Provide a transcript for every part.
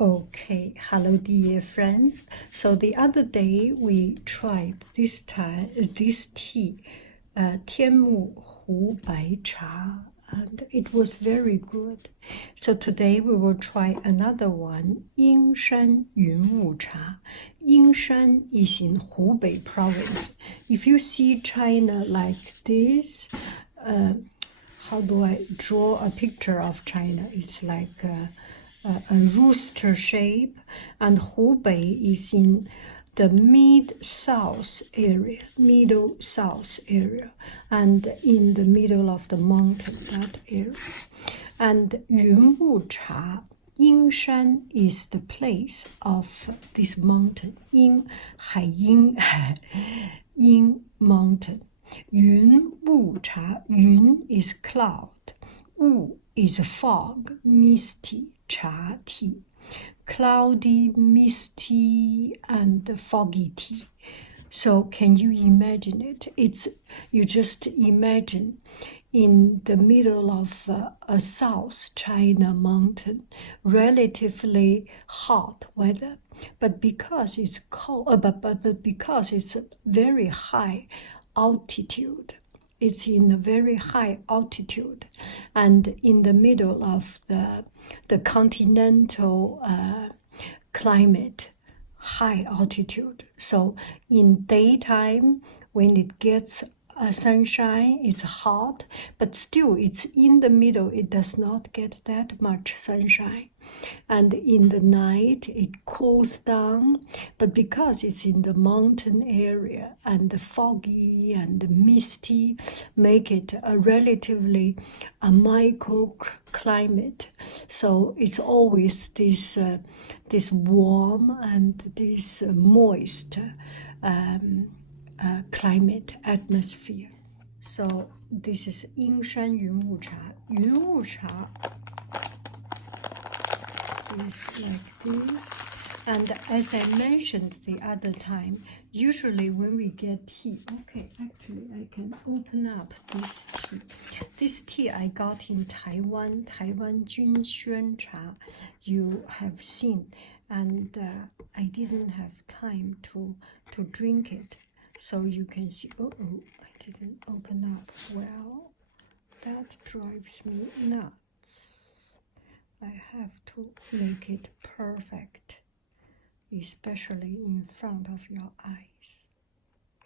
Okay, hello dear friends. So the other day we tried this tea, 天目湖白茶, and it was very good. So today we will try another one, 英山云雾茶. Yingshan is in Hubei province. If you see China like this, how do I draw a picture of China? It's like a rooster shape, and Hubei is in the mid-south area, middle south area, and in the middle of the mountain, that area. And Yunwu Cha, Yingshan is the place of this mountain, Ying, Haiying, Ying mountain. Yunwu Cha, Yun is cloud, Wu is fog, misty, Cha tea, cloudy, misty, and foggy tea. So can you imagine it? You just imagine in the middle of a South China mountain, relatively hot weather, but because it's cold, but because it's very high altitude, it's in a very high altitude, and in the middle of the continental climate, high altitude. So in daytime, when it gets sunshine, it's hot, but still it's in the middle. It does not get that much sunshine. And in the night, it cools down. But because it's in the mountain area and foggy and misty, make it a relatively microclimate. So it's always this warm and this moist climate atmosphere. So this is Yingshan Yunwu Cha. Yunwu Cha is like this. And as I mentioned the other time, usually when we get tea, okay, actually I can open up this tea. This tea I got in Taiwan, Taiwan Junxuan Cha, you have seen, and I didn't have time to drink it. So you can see, I didn't open up well. That drives me nuts. I have to make it perfect, especially in front of your eyes.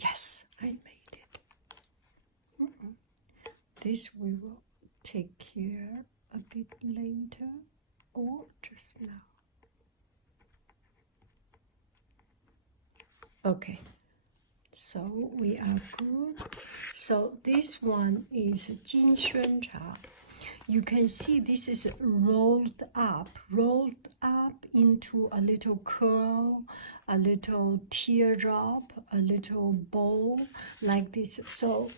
Yes, I made it. This we will take care a bit later or just now. Okay. So we are good. So this one is Jinxuan Cha. You can see this is rolled up into a little curl, a little teardrop, a little bowl like this. So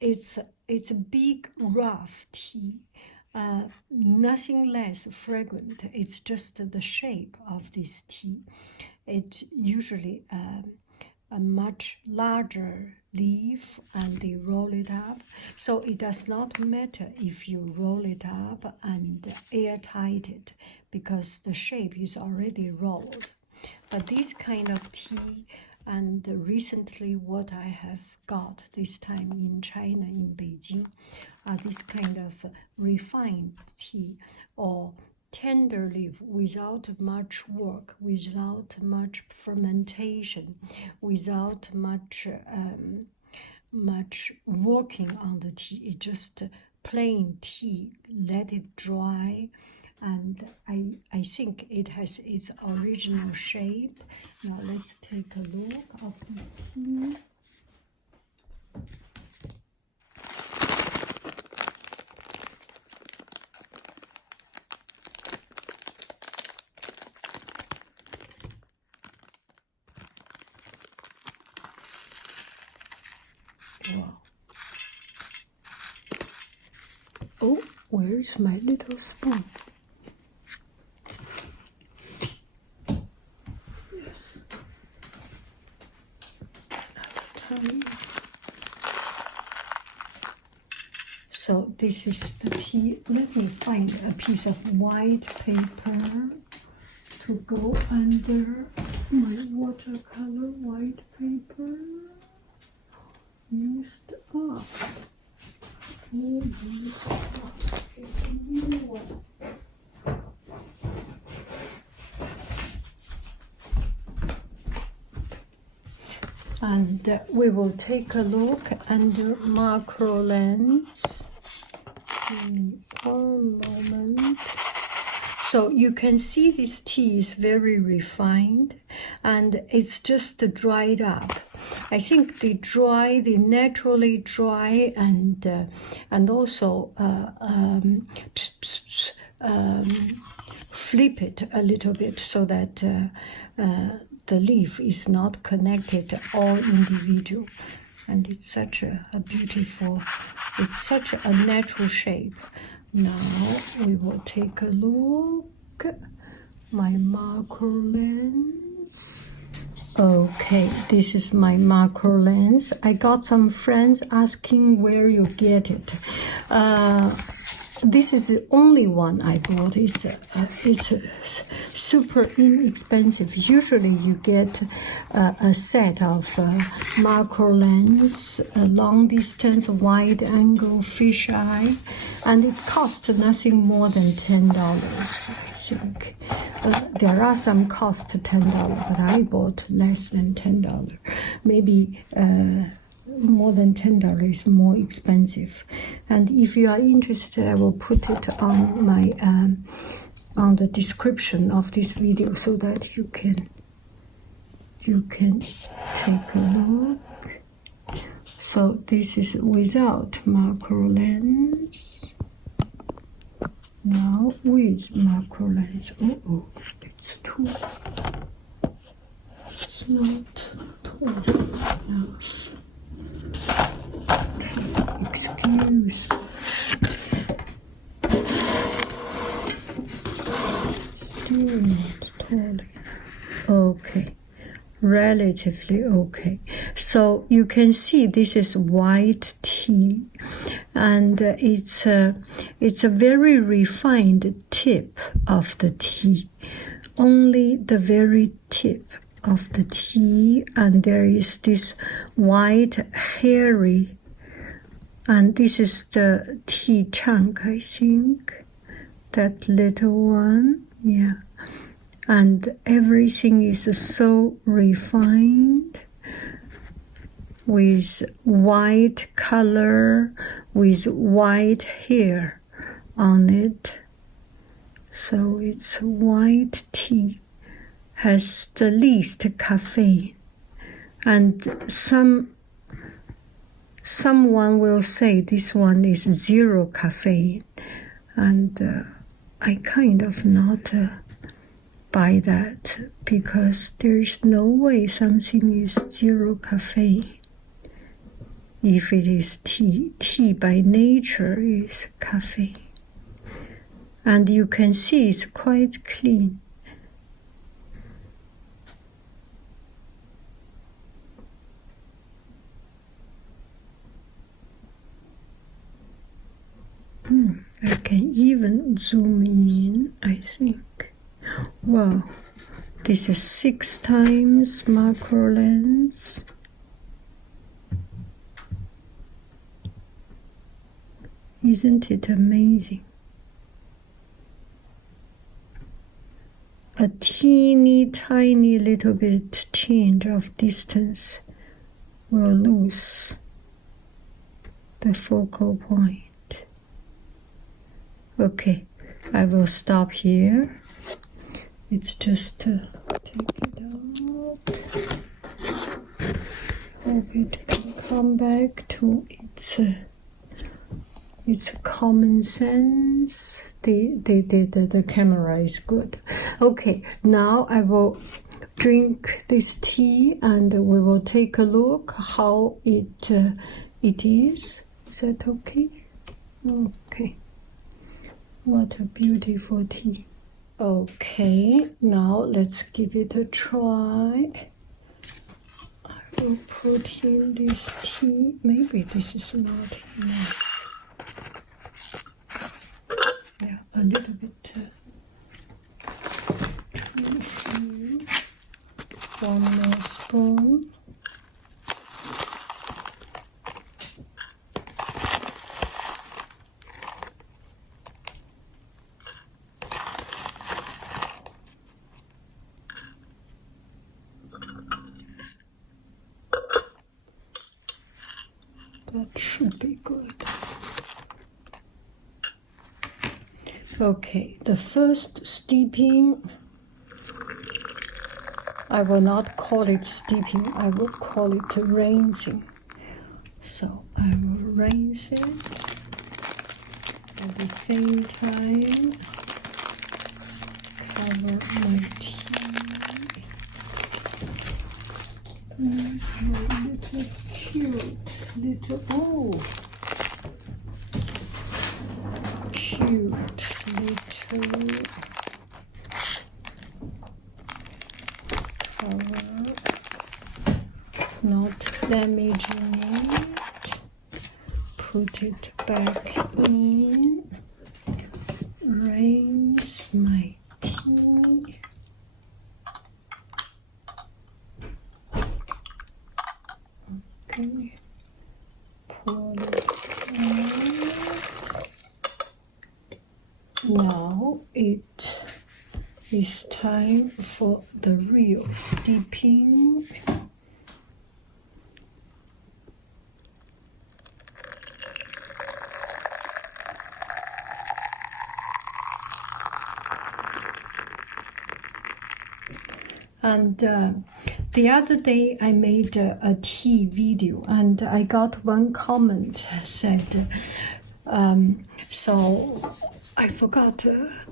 it's a big rough tea, nothing less fragrant. It's just the shape of this tea. It's usually a much larger leaf, and they roll it up. So it does not matter if you roll it up and airtight it, because the shape is already rolled. But this kind of tea, and recently what I have got this time in China, in Beijing, are this kind of refined tea, or tender leaf, without much work, without much fermentation, without much working on the tea. It's just plain tea. Let it dry, and I think it has its original shape. Now let's take a look of this tea. Wow. Oh, where is my little spoon? Yes. I'll tell you. So this is the tea. Let me find a piece of white paper. to go under my watercolor white paper. Used up. Used up. New one. And we will take a look under macro lens. Give me 1 moment. So you can see this tea is very refined and it's just dried up. I think they naturally dry and also flip it a little bit so that the leaf is not connected all individual. And it's such a beautiful, it's such a natural shape. Now we will take a look. My macro lens. Okay, this is my macro lens. I got some friends asking where you get it. This is the only one I bought. It's super inexpensive. Usually you get a set of macro lens, a long distance, wide angle fisheye, and it costs nothing more than $10, I think. There are some cost $10, but I bought less than $10. Maybe more than $10 is more expensive. And if you are interested, I will put it on my on the description of this video so that you can take a look. So this is without macro lens. Now with macro lens. Oh, it's too. It's not tall enough. Excuse. Still not tall enough. Okay. Relatively okay. So you can see this is white tea, and it's a very refined tip of the tea, only the very tip of the tea, and there is this white hairy, and this is the tea chunk, I think, that little one, yeah. And everything is so refined with white color, with white hair on it. So it's white tea, has the least caffeine. And someone will say this one is 0 caffeine. And I kind of not buy that, because there is no way something is 0 caffeine. If it is tea, tea by nature is caffeine. And you can see it's quite clean. I can even zoom in, I think. Wow, this is 6 times macro lens. Isn't it amazing? A teeny tiny little bit change of distance will lose the focal point. Okay, I will stop here. It's just take it out. Hope it can come back to its common sense. The camera is good. Okay, now I will drink this tea and we will take a look how it is. Is that okay? Okay. What a beautiful tea. Okay, now let's give it a try. I will put in this tea. Maybe this is not enough. Yeah, a little bit too 1 more spoon. That should be good. Okay, the first steeping, I will not call it steeping, I will call it rinsing. So I will rinse it at the same time, cover my tea. Little cute, little, cute little cover, not damaging it. Put it back in, rinse my tea. Okay, pour it in. Now it is time for the real steeping. And the other day I made a tea video, and I got one comment said, so I forgot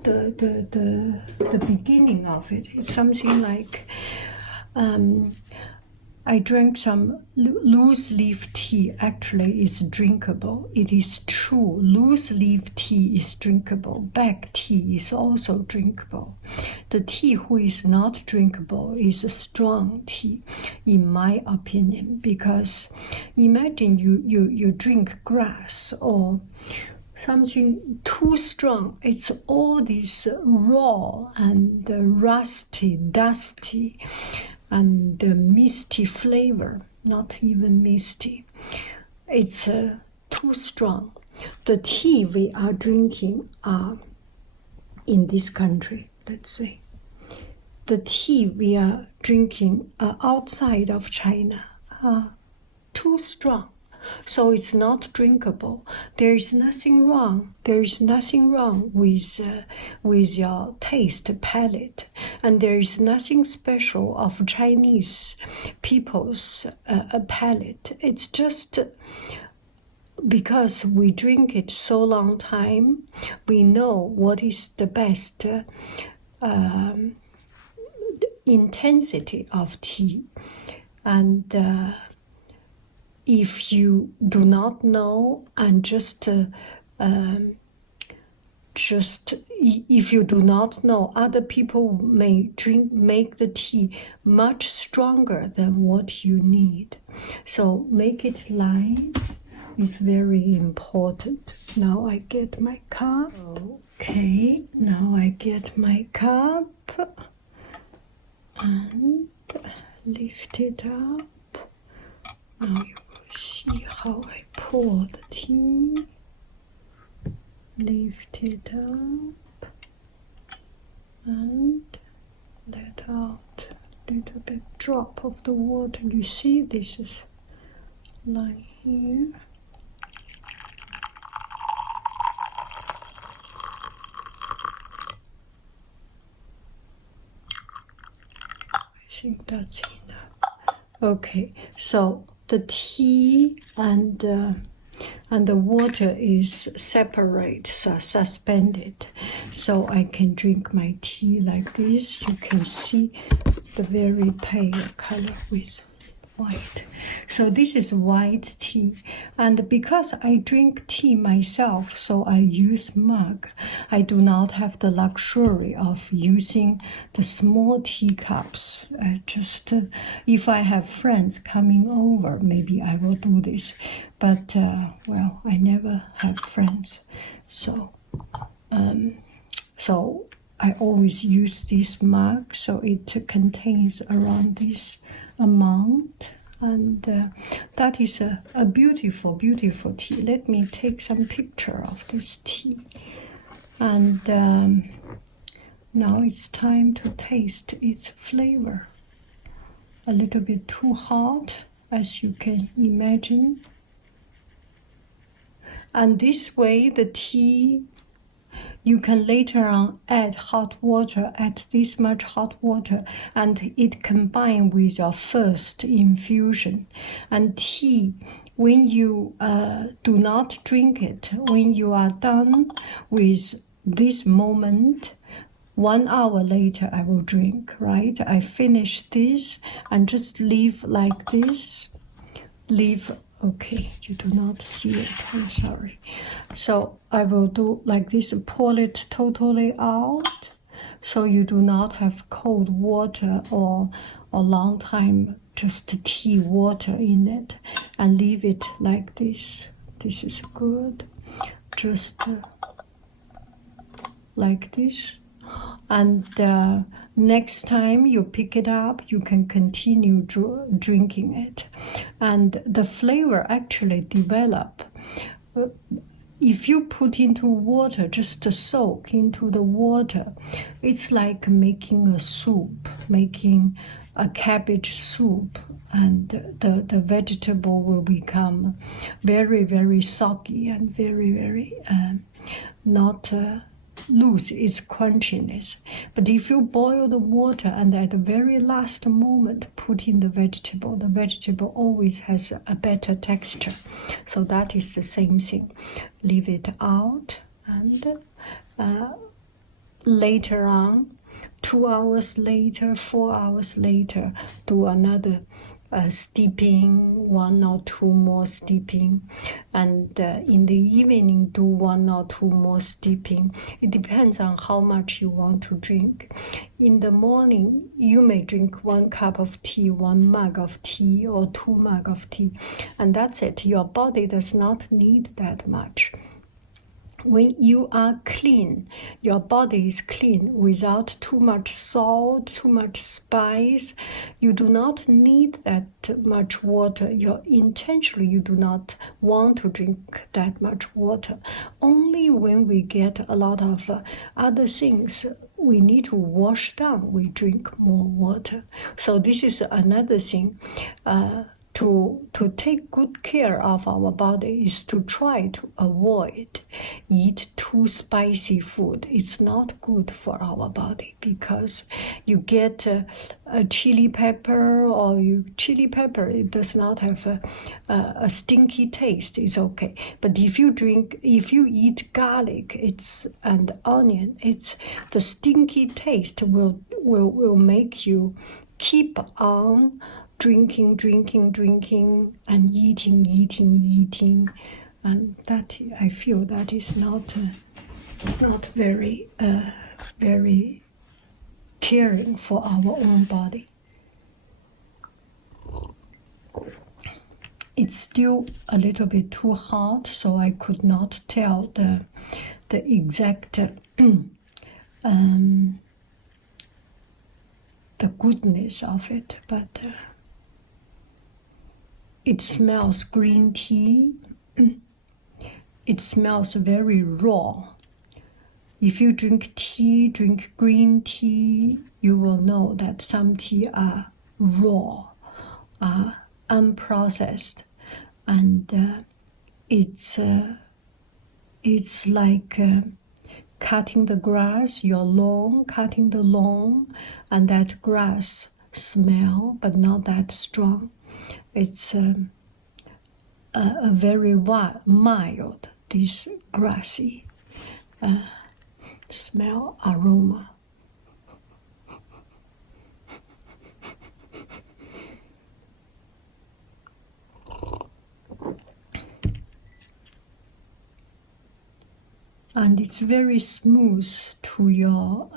the beginning of it. It's something like, I drank some loose leaf tea. Actually, it's drinkable. It is true. Loose leaf tea is drinkable. Black tea is also drinkable. The tea who is not drinkable is a strong tea, in my opinion, because imagine you drink grass or something too strong. It's all this raw and rusty, dusty, and misty flavor, not even misty. It's too strong. The tea we are drinking in this country, let's say, the tea we are drinking outside of China are too strong. So it's not drinkable. There is nothing wrong. There is nothing wrong with your taste palate, and there is nothing special of Chinese people's palate. It's just because we drink it so long time, we know what is the best intensity of tea, and. If you do not know, and if you do not know, other people may make the tea much stronger than what you need. So make it light is very important. Now I get my cup. Okay, now I get my cup and lift it up. Now you see how I pour the tea. Lift it up and let out a little bit drop of the water. You see this is lying here. I think that's enough. Okay, so the tea and the water is separate, so suspended. So I can drink my tea like this. You can see the very pale color with white. So this is white tea. And because I drink tea myself, so I use mug. I do not have the luxury of using the small teacups. If I have friends coming over, maybe I will do this. But, I never have friends. So I always use this mug, so it contains around this amount. And that is a beautiful, beautiful tea. Let me take some picture of this tea. And now it's time to taste its flavor. A little bit too hot, as you can imagine. And this way, the tea, you can later on add hot water, add this much hot water, and it combine with your first infusion. And tea, when you do not drink it, when you are done with this moment, 1 hour later I will drink, right? I finish this and just leave like this. Leave, okay, you do not see it, I'm sorry. So I will do like this, pour it totally out, so you do not have cold water or a long time just tea water in it, and leave it like this. This is good. Just like this. And next time you pick it up, you can continue drinking it. And the flavor actually develop. If you put into water, just to soak into the water, it's like making a soup, making a cabbage soup, and the vegetable will become very, very soggy and very, very not lose its crunchiness. But if you boil the water and at the very last moment put in the vegetable always has a better texture. So that is the same thing. Leave it out, and later on, 2 hours later, 4 hours later, do another steeping, 1 or 2 more steeping, and in the evening do 1 or 2 more steeping. It depends on how much you want to drink. In the morning, you may drink 1 cup of tea, 1 mug of tea, or 2 mugs of tea, and that's it. Your body does not need that much. When you are clean, your body is clean without too much salt, too much spice. You do not need that much water. Intentionally, you do not want to drink that much water. Only when we get a lot of other things we need to wash down, we drink more water. So this is another thing. To take good care of our body is to try to avoid eat too spicy food. It's not good for our body, because you get a chili pepper, chili pepper, it does not have a stinky taste. It's okay. But if you eat garlic, and onion, the stinky taste will make you keep on drinking, and eating, and that I feel that is not very very caring for our own body. It's still a little bit too hot, so I could not tell the exact the goodness of it, but it smells green tea. It smells very raw. If you drink green tea, you will know that some tea are raw, unprocessed, and it's like cutting the grass, cutting the lawn, and that grass smell, but not that strong. It's a very mild, this grassy smell, aroma. And it's very smooth to your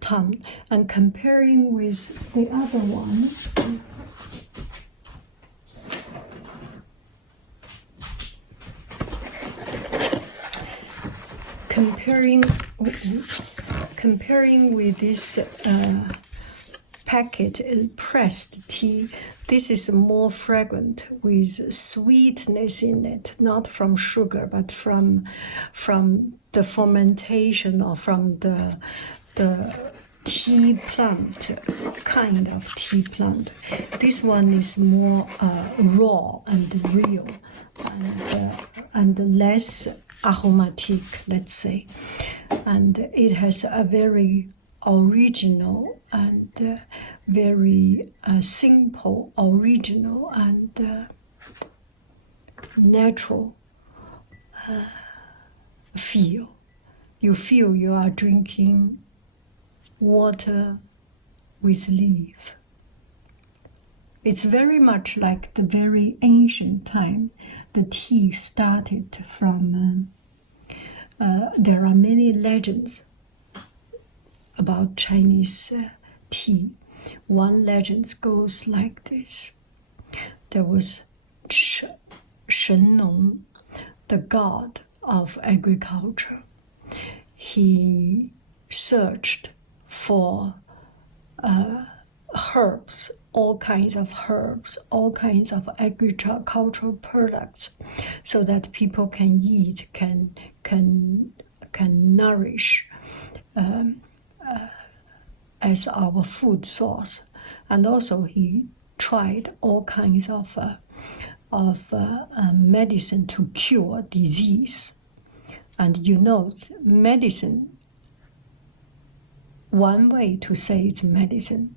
tongue. And comparing with the other one, comparing comparing with this packet pressed tea, this is more fragrant with sweetness in it, not from sugar, but from the fermentation or from the tea plant, kind of tea plant. This one is more raw and real, and less aromatic, let's say. And it has a very original and very simple, original and natural feel. You feel you are drinking water with leaf. It's very much like the very ancient time. The tea started from, there are many legends about Chinese tea. One legend goes like this. There was Shen Nong, the god of agriculture. He searched for herbs, all kinds of herbs, all kinds of agricultural products, so that people can eat, can nourish as our food source. And also he tried all kinds of medicine to cure disease. And you know, medicine, one way to say it's medicine,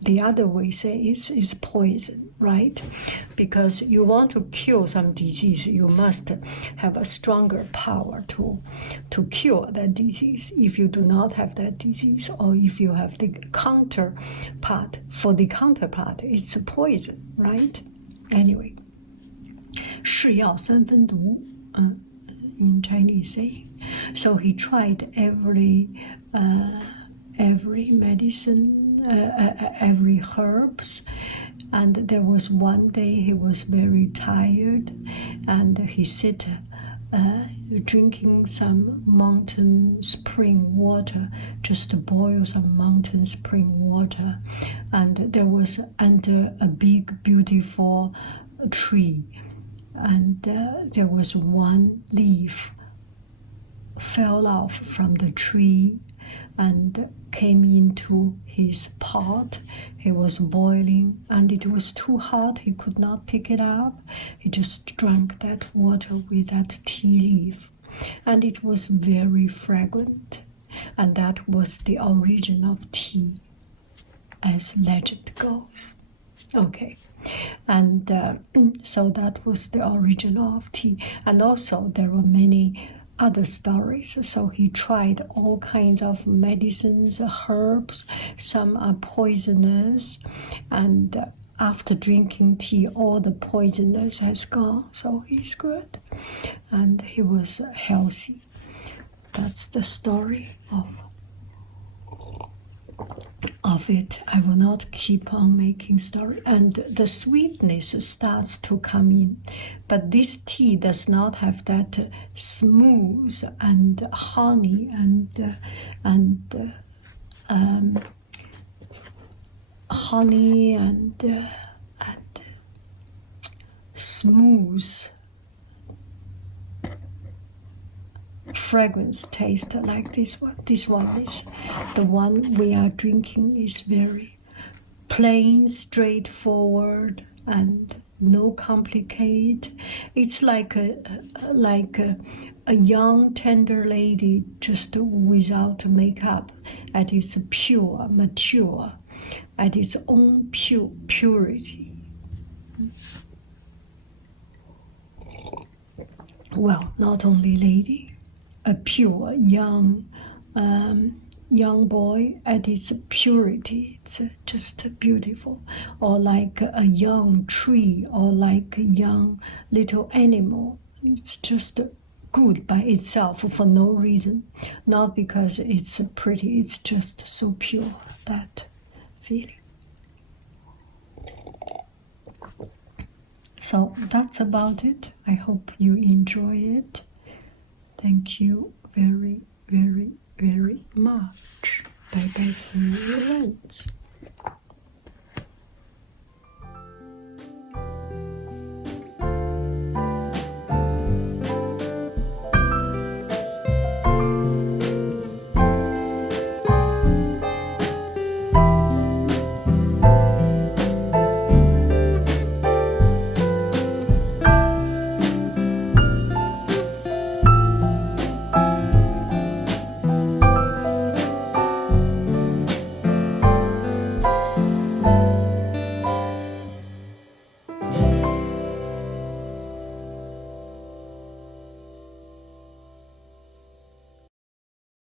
the other way say is poison, right? Because you want to cure some disease, you must have a stronger power to cure that disease. If you do not have that disease, or if you have the counterpart, for the counterpart, it's poison, right? Anyway, 是药三分毒, in Chinese saying. So he tried every medicine, every herbs, and there was one day he was very tired, and he sit drinking some mountain spring water, just to boil some mountain spring water, and there was under a big beautiful tree, and there was one leaf fell off from the tree and came into his pot. He was boiling, and it was too hot. He could not pick it up. He just drank that water with that tea leaf, and it was very fragrant. And that was the origin of tea, as legend goes. Okay. And so that was the origin of tea. And also there were many other stories. So he tried all kinds of medicines, herbs. Some are poisonous, and after drinking tea, all the poisonous has gone. So he's good, and he was healthy. That's the story of it. I will not keep on making story, and the sweetness starts to come in, but this tea does not have that smooth and honey and honey and smooth fragrance taste like this one. This one is the one we are drinking, is very plain, straightforward, and no complicate. It's like a young tender lady just without makeup, at its pure, mature, at its own purity. Well, not only lady, a pure young boy at its purity. It's just beautiful. Or like a young tree, or like a young little animal. It's just good by itself for no reason. Not because it's pretty, it's just so pure, that feeling. So that's about it. I hope you enjoy it. Thank you very, very very much. Bye bye for your lunch.